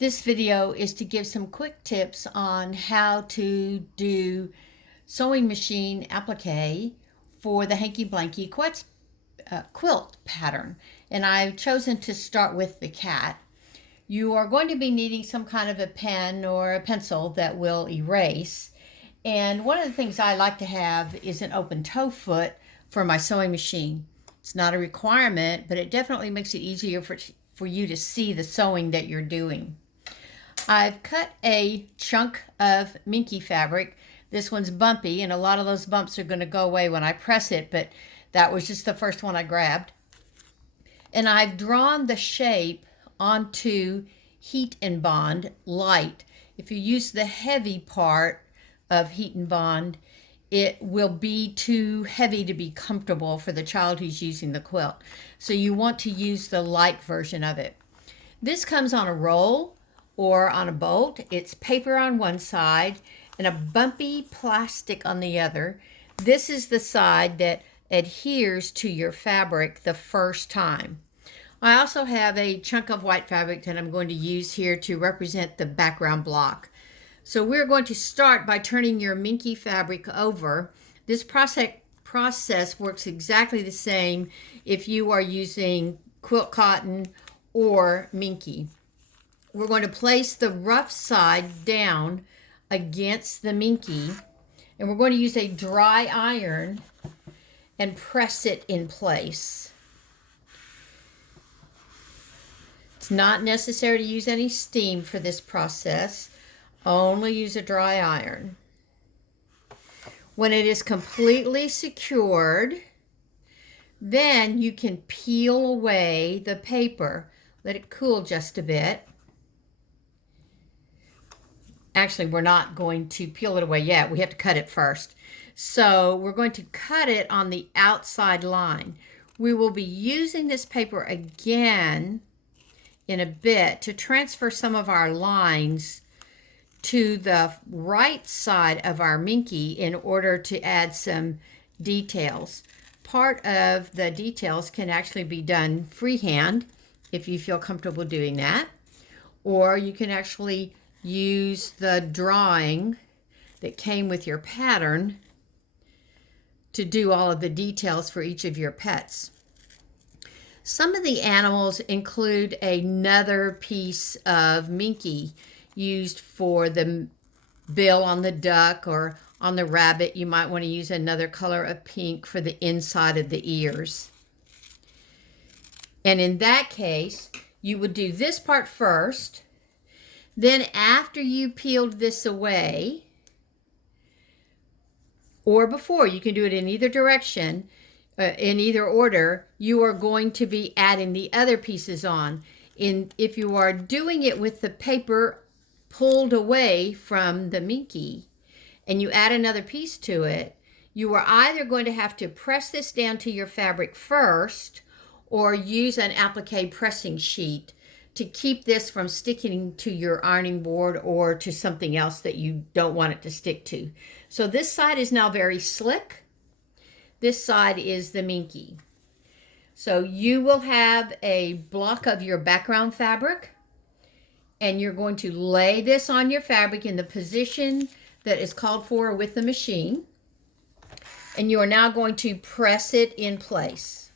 This video is to give some quick tips on how to do sewing machine applique for the Hankie Blankie quilt pattern. And I've chosen to start with the cat. You are going to be needing some kind of a pen or a pencil that will erase. And one of the things I like to have is an open toe foot for my sewing machine. It's not a requirement, but it definitely makes it easier for you to see the sewing that you're doing. I've cut a chunk of minky fabric. This one's bumpy, and a lot of those bumps are going to go away when I press it, but that was just the first one I grabbed. And I've drawn the shape onto heat and bond light. If you use the heavy part of heat and bond, it will be too heavy to be comfortable for the child who's using the quilt. So you want to use the light version of it. This comes on a roll or on a bolt. It's paper on one side and a bumpy plastic on the other. This is the side that adheres to your fabric the first time. I also have a chunk of white fabric that I'm going to use here to represent the background block. So we're going to start by turning your minky fabric over. This process works exactly the same if you are using quilt cotton or minky. We're going to place the rough side down against the minky, and we're going to use a dry iron and press it in place. It's not necessary to use any steam for this process. Only use a dry iron. When it is completely secured, then you can peel away the paper. Let it cool just a bit. Actually, we're not going to peel it away yet. We have to cut it first. So we're going to cut it on the outside line. We will be using this paper again in a bit to transfer some of our lines to the right side of our minky in order to add some details. Part of the details can actually be done freehand if you feel comfortable doing that, or you can actually use the drawing that came with your pattern to do all of the details for each of your pets. Some of the animals include another piece of minky used for the bill on the duck, or on the rabbit you might want to use another color of pink for the inside of the ears. And in that case, you would do this part first. Then after you peeled this away, or before, you can do it in either direction, in either order, you are going to be adding the other pieces on. If you are doing it with the paper pulled away from the minky and you add another piece to it, you are either going to have to press this down to your fabric first or use an applique pressing sheet to keep this from sticking to your ironing board or to something else that you don't want it to stick to. So this side is now very slick. This side is the minky. So you will have a block of your background fabric, and you're going to lay this on your fabric in the position that is called for with the machine. And you are now going to press it in place.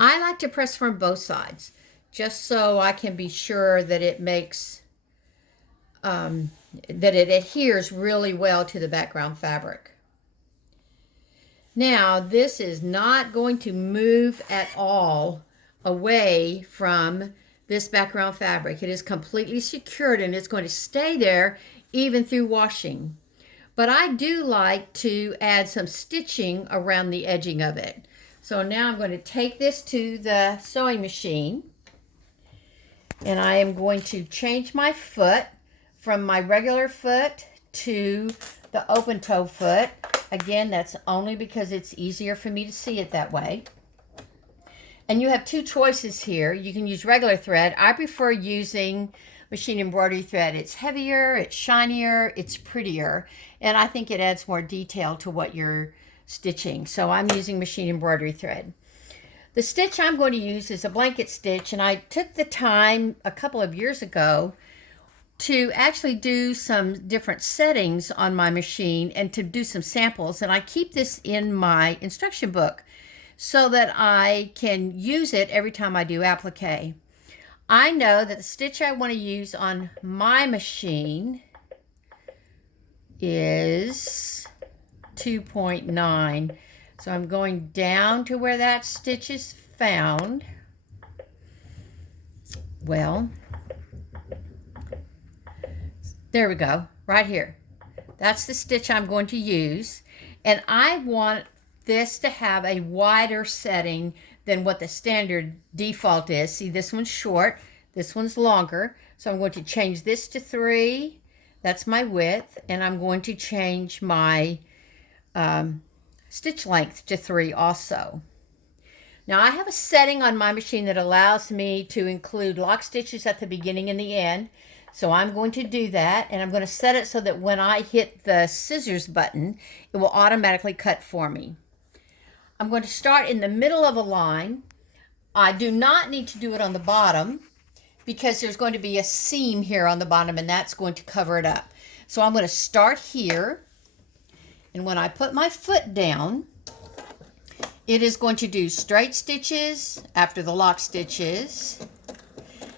I like to press from both sides, just so I can be sure that it makes, that it adheres really well to the background fabric. Now, this is not going to move at all away from this background fabric. It is completely secured and it's going to stay there even through washing. But I do like to add some stitching around the edging of it. So now I'm going to take this to the sewing machine, and I am going to change my foot from my regular foot to the open toe foot. Again, that's only because it's easier for me to see it that way. And you have two choices here. You can use regular thread. I prefer using machine embroidery thread. It's heavier, it's shinier, it's prettier, and I think it adds more detail to what you're stitching. So I'm using machine embroidery thread. The stitch I'm going to use is a blanket stitch, and I took the time a couple of years ago to actually do some different settings on my machine and to do some samples, and I keep this in my instruction book so that I can use it every time I do applique. I know that the stitch I want to use on my machine is 2.9. So I'm going down to where that stitch is found. Well, there we go, right here. That's the stitch I'm going to use. And I want this to have a wider setting than what the standard default is. See, this one's short, this one's longer. So I'm going to change this to 3. That's my width. And I'm going to change my stitch length to 3 also. Now I have a setting on my machine that allows me to include lock stitches at the beginning and the end. So I'm going to do that, and I'm going to set it so that when I hit the scissors button, it will automatically cut for me. I'm going to start in the middle of a line. I do not need to do it on the bottom because there's going to be a seam here on the bottom, and that's going to cover it up. So I'm going to start here, and when I put my foot down, it is going to do straight stitches after the lock stitches,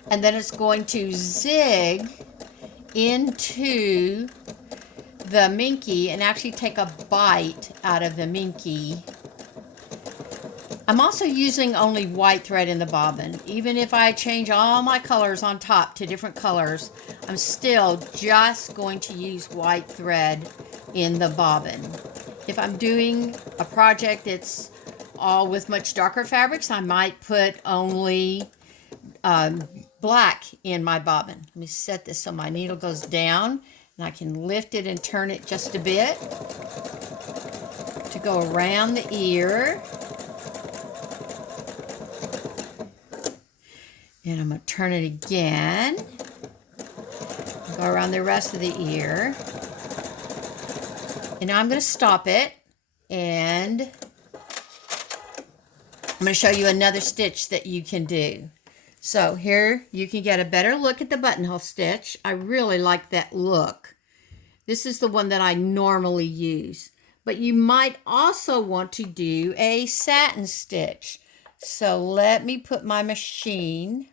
and then it's going to zig into the minky and actually take a bite out of the minky. I'm also using only white thread in the bobbin. Even if I change all my colors on top to different colors, I'm still just going to use white thread in the bobbin. If I'm doing a project that's all with much darker fabrics, I might put only black in my bobbin. Let me set this so my needle goes down and I can lift it and turn it just a bit to go around the ear. And I'm going to turn it again. Go around the rest of the ear. And now I'm going to stop it. And I'm going to show you another stitch that you can do. So here you can get a better look at the buttonhole stitch. I really like that look. This is the one that I normally use. But you might also want to do a satin stitch. So let me put my machine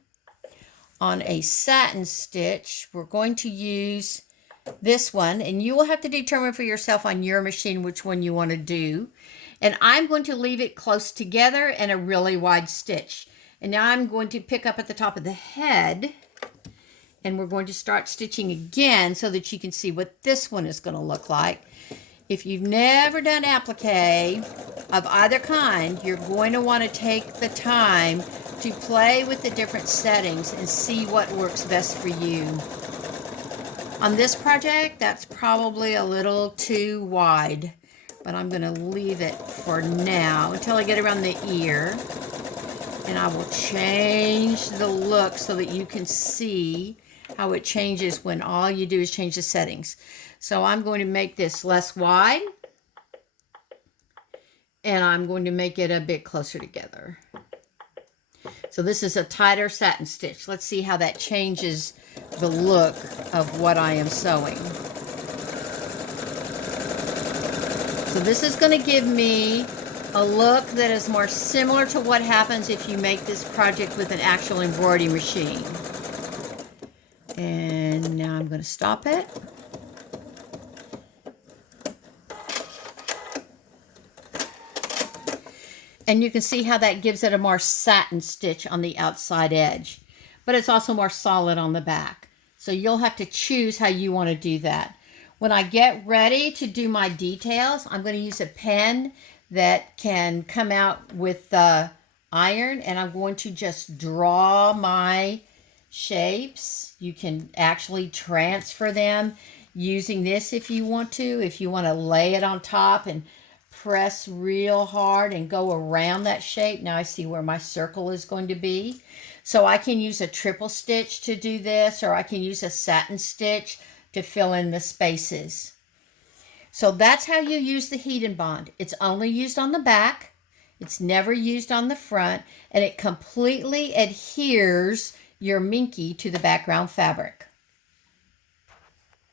on a satin stitch. We're going to use this one, and you will have to determine for yourself on your machine which one you want to do. And I'm going to leave it close together and a really wide stitch. And now I'm going to pick up at the top of the head, and we're going to start stitching again so that you can see what this one is going to look like. If you've never done applique of either kind, you're going to want to take the time to play with the different settings and see what works best for you. On this project, that's probably a little too wide, but I'm going to leave it for now until I get around the ear. And I will change the look so that you can see how it changes when all you do is change the settings. So I'm going to make this less wide, and I'm going to make it a bit closer together. So this is a tighter satin stitch. Let's see how that changes the look of what I am sewing. So this is going to give me a look that is more similar to what happens if you make this project with an actual embroidery machine. And now I'm going to stop it. And you can see how that gives it a more satin stitch on the outside edge. But it's also more solid on the back. So you'll have to choose how you want to do that. When I get ready to do my details, I'm going to use a pen that can come out with the iron, and I'm going to just draw my shapes. You can actually transfer them using this if you want to. If you want to lay it on top and press real hard and go around that shape. Now I see where my circle is going to be. So I can use a triple stitch to do this, or I can use a satin stitch to fill in the spaces. So that's how you use the heat and bond. It's only used on the back. It's never used on the front, and it completely adheres your minky to the background fabric.